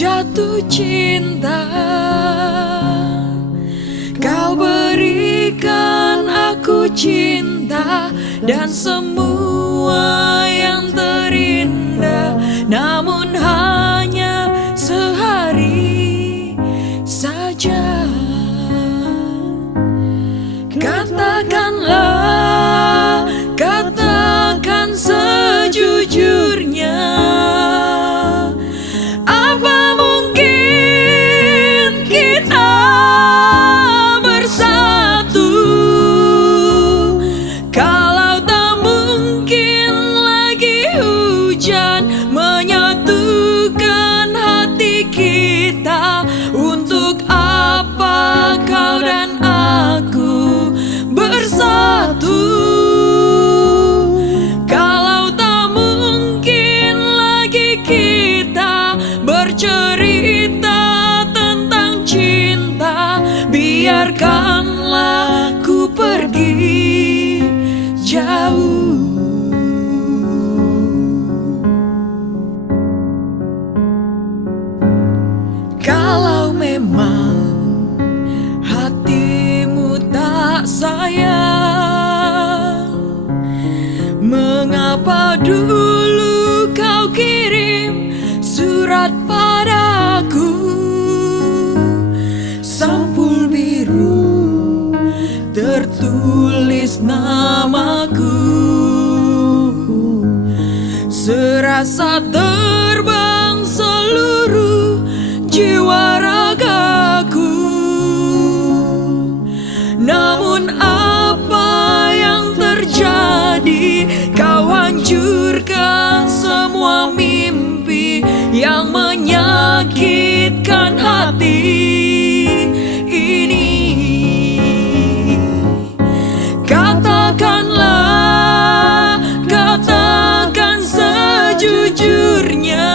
jatuh cinta. Kau berikan aku cinta dan semua yang terindah, namun hanya sehari saja. Katakanlah, katakan sejujurnya, apa mungkin kita bersatu kalau tak mungkin lagi hujan menyatukan hati kita? Untuk apa kau dan aku bersatu kalau tak mungkin lagi kita bercerita tentang cinta? Biarkanlah ku pergi jauh. Kalau memang hatimu tak sayang, mengapa dulu kau kirim surat padaku? Sampul biru tertulis namaku, serasa terbang seluruh jiwa ragaku. Namun apa yang terjadi? Kau hancurkan semua mimpi yang menyakitkan hati ini. Katakanlah, katakan sejujurnya,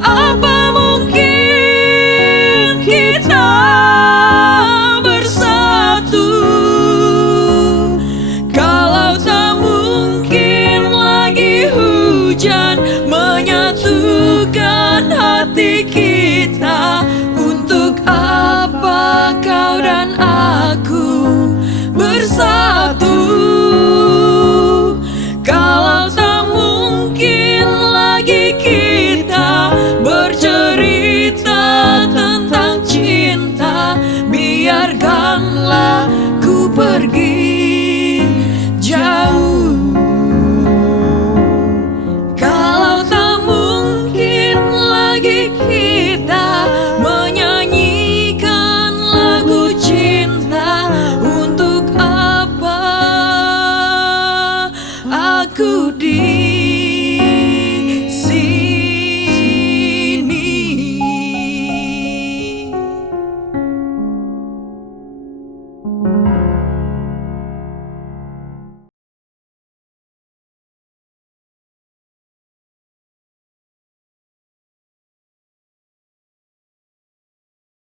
apa mungkin kita bersatu kalau tak mungkin lagi hujan menyatukan hati kita? Untuk apa kau dan aku bersatu